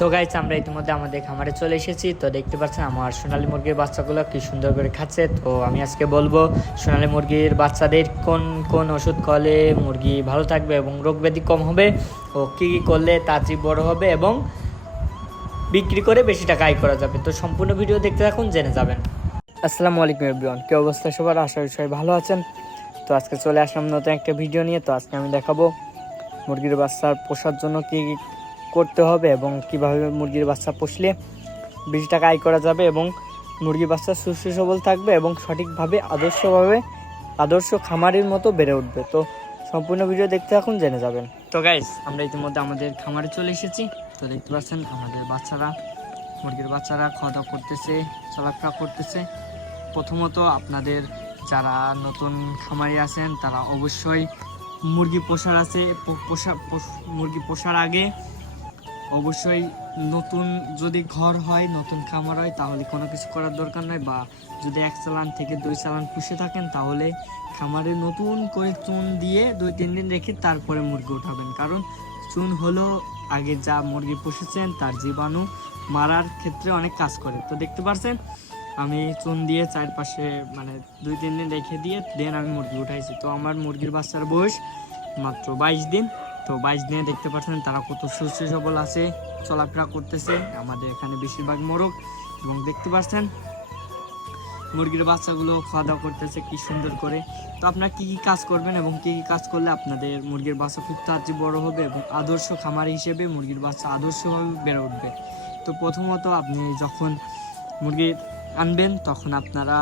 তো গাইস, আমরা ইতিমধ্যে আমাদের খামারে চলে এসেছি। তো দেখতে পাচ্ছেন আমার সোনালী মুরগির বাচ্চাগুলো কি সুন্দর করে খাচ্ছে। তো আমি আজকে বলবো সোনালী মুরগির বাচ্চাদের কোন কোন ওষুধ খাওয়ালে মুরগি ভালো থাকবে এবং রোগ ব্যাধি কম হবে, ও কী কী করলে তাড়াতাড়ি বড় হবে এবং বিক্রি করে বেশি টাকা আয় করা যাবে। তো সম্পূর্ণ ভিডিও দেখতে থাকুন, জেনে যাবেন। আসসালামু আলাইকুম এভরিওয়ান, কি অবস্থা সবার? আশা করি সবাই ভালো আছেন। তো আজকে চলে আসলাম নতুন একটা ভিডিও নিয়ে। তো আজকে আমি দেখাবো মুরগির বাচ্চার পোষার জন্য কী করতে হবে এবং কিভাবে মুরগির বাচ্চা পুষলে বেশি টাকা আয় করা যাবে এবং মুরগির বাচ্চা সুস্থ সবল থাকবে এবং সঠিকভাবে আদর্শ খামারের মতো বেড়ে উঠবে। তো সম্পূর্ণ ভিডিও দেখতে থাকুন, জেনে যাবেন। তো গাইস, আমরা ইতিমধ্যে আমাদের খামারে চলে এসেছি। তো দেখতে পাচ্ছেন আমাদের মুরগির বাচ্চারা খাওয়া দাওয়া করতেছে, চলাফেরা করতেছে। প্রথমত আপনাদের যারা নতুন খামারি আছেন তারা অবশ্যই মুরগি পোষার আগে অবশ্যই নতুন যদি ঘর হয়, নতুন খামার হয়, তাহলে কোনো কিছু করার দরকার নাই। বা যদি 1 চালান থেকে 2 চালান পুষে থাকেন, তাহলে খামারে নতুন করে চুন দিয়ে 2-3 দিন রেখে তারপরে মুরগি উঠাবেন। কারণ চুন হলো আগে যা মুরগি পুষেছেন তার জীবাণু মারার ক্ষেত্রে অনেক কাজ করে। তো দেখতে পাচ্ছেন আমি চুন দিয়ে চারপাশে 2-3 দিন রেখে দিয়ে দেন আমি মুরগি উঠাইছি। তো আমার মুরগির বাচ্চার বয়স মাত্র 22 দিন। তো 22 দিনে দেখতে পাচ্ছেন তারা কত সুস্থ সবল আছে, চলাফেরা করতেছে। আমাদের এখানে বেশিরভাগ মোরগ, এবং দেখতে পাচ্ছেন মুরগির বাচ্চাগুলো খাওয়া দাওয়া করতেছে কি সুন্দর করে। তো আপনারা কী কী কাজ করবেন এবং কী কী কাজ করলে আপনাদের মুরগির বাচ্চা খুব তাড়াতাড়ি বড় হবে এবং আদর্শ খামার হিসেবে মুরগির বাচ্চা আদর্শভাবে বেড়ে উঠবে। তো প্রথমত আপনি যখন মুরগি আনবেন তখন আপনারা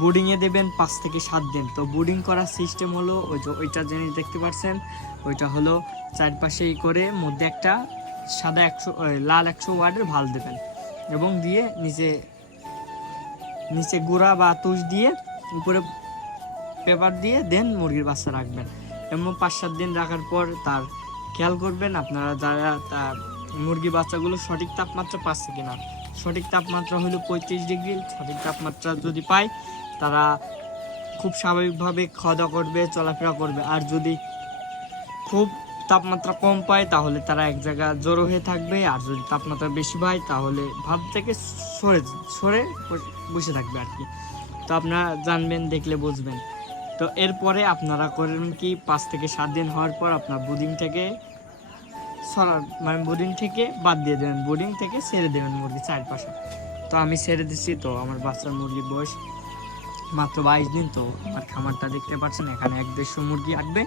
বোর্ডিংয়ে দেবেন 5 থেকে 7 দিন। তো বোর্ডিং করার সিস্টেম হলো ওইটা জিনিস দেখতে পাচ্ছেন, ওইটা হলো চারপাশেই করে মধ্যে একটা লাল 100 ওয়াটের ভাল দেবেন এবং দিয়ে নিচে গুঁড়া বা তুষ দিয়ে উপরে পেপার দিয়ে দেন মুরগির বাচ্চা রাখবেন। এবং 5-7 দিন রাখার পর তার খেয়াল করবেন আপনারা যারা তার মুরগি বাচ্চাগুলো সঠিক তাপমাত্রা পাচ্ছে কিনা। সঠিক তাপমাত্রা হলো 35 ডিগ্রি। সঠিক তাপমাত্রা যদি পায় তারা খুব স্বাভাবিকভাবে খাওয়া দাওয়া করবে, চলাফেরা করবে। আর যদি খুব তাপমাত্রা কম পায় তাহলে তারা এক জায়গায় জড়ো হয়ে থাকবে। আর যদি তাপমাত্রা বেশি পায় তাহলে ভাব থেকে সরে বসে থাকবে আর কি। তো আপনারা জানবেন, দেখলে বুঝবেন। তো এরপরে আপনারা করেন কি 5 থেকে 7 দিন হওয়ার পর আপনার বোর্ডিং থেকে বাদ দিয়ে দেবেন, বোর্ডিং থেকে ছেড়ে দেবেন মুরগি চারপাশে। তো আমি ছেড়ে দিচ্ছি। তো আমার বাচ্চার মুরগির বয়স মাত্র 22 দিন। তো আমার খামারটা দেখতে পাচ্ছেন, এখানে 1-150 মুরগি আসবে।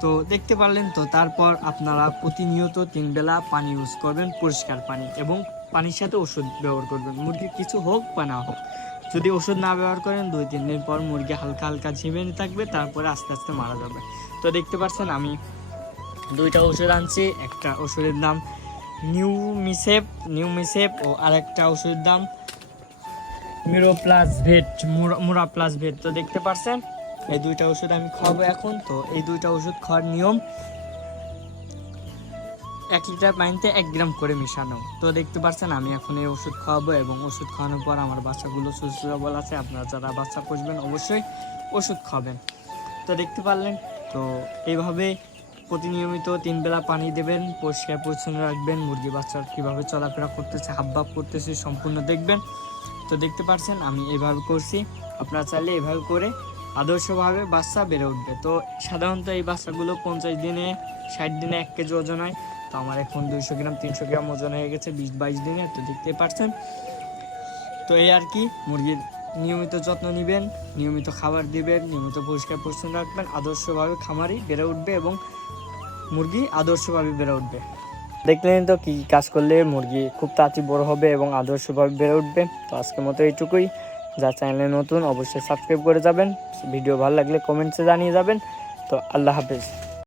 তো দেখতে পারলেন। তো তারপর আপনারা প্রতিনিয়ত 3 বেলা পানি ইউজ করবেন, পরিষ্কার পানি, এবং পানির সাথে ওষুধ ব্যবহার করবেন। মুরগির কিছু হোক বা না হোক, যদি ওষুধ না ব্যবহার করেন 2-3 দিন পর মুরগি হালকা হালকা ঝিমিয়ে থাকবে, তারপরে আস্তে আস্তে মারা যাবে। তো দেখতে পাচ্ছেন আমি 2টা ওষুধ আনছি। একটা ওষুধের নাম নিউমিসেপ ও আরেকটা ওষুধের নাম মুরাপ্লাস ভেট। তো দেখতে পাচ্ছেন এই 2টা ওষুধ আমি খাওয়াবো এখন। তো এই 2টা ওষুধ খাওয়ার নিয়ম 1 লিটার পানিতে 1 গ্রাম করে মিশানো। তো দেখতে পাচ্ছেন আমি এখন এই ওষুধ খাওয়াবো, এবং ওষুধ খাওয়ানোর পর আমার বাচ্চাগুলো সুস্থ সবল আছে। আপনারা যারা বাচ্চা পুষবেন অবশ্যই ওষুধ খাবেন। তো দেখতে পারলেন। তো এইভাবে প্রতিনিয়মিত 3 বেলা পানি দেবেন, পরিষ্কার পরিচ্ছন্ন রাখবেন। মুরগি বাচ্চা কীভাবে চলাফেরা করতেছে, হাবভাব করতেছে সম্পূর্ণ দেখবেন। তো দেখতে পাচ্ছেন আমি এইভাবে করছি। আপনারা চাইলে এভাবে করে আদর্শভাবে বাচ্চা বেড়ে উঠবে। তো সাধারণত এই বাচ্চাগুলো 50 দিনে 60 দিনে 1 কেজি ওজন হয়। তো আমার এখন 200 গ্রাম 300 গ্রাম ওজন হয়ে গেছে 20-22 দিনে। তো দেখতে পাচ্ছেন। তো এই আর কি, মুরগির নিয়মিত যত্ন নেবেন, নিয়মিত খাবার দিবেন, নিয়মিত পরিষ্কার পরিচ্ছন্ন রাখবেন। আদর্শভাবে খামারি বেড়ে উঠবে এবং মুরগি আদর্শভাবে বেড়ে উঠবে। দেখলেন তো কী কাজ করলে মুরগি খুব তাড়াতাড়ি বড় হবে এবং আদর্শভাবে বেড়ে উঠবে। তো আজকের মতো এইটুকুই। যা চ্যানেলে নতুন অবশ্যই সাবস্ক্রাইব করে যাবেন। ভিডিও ভালো লাগলে কমেন্টসে জানিয়ে যাবেন। তো আল্লাহ হাফেজ।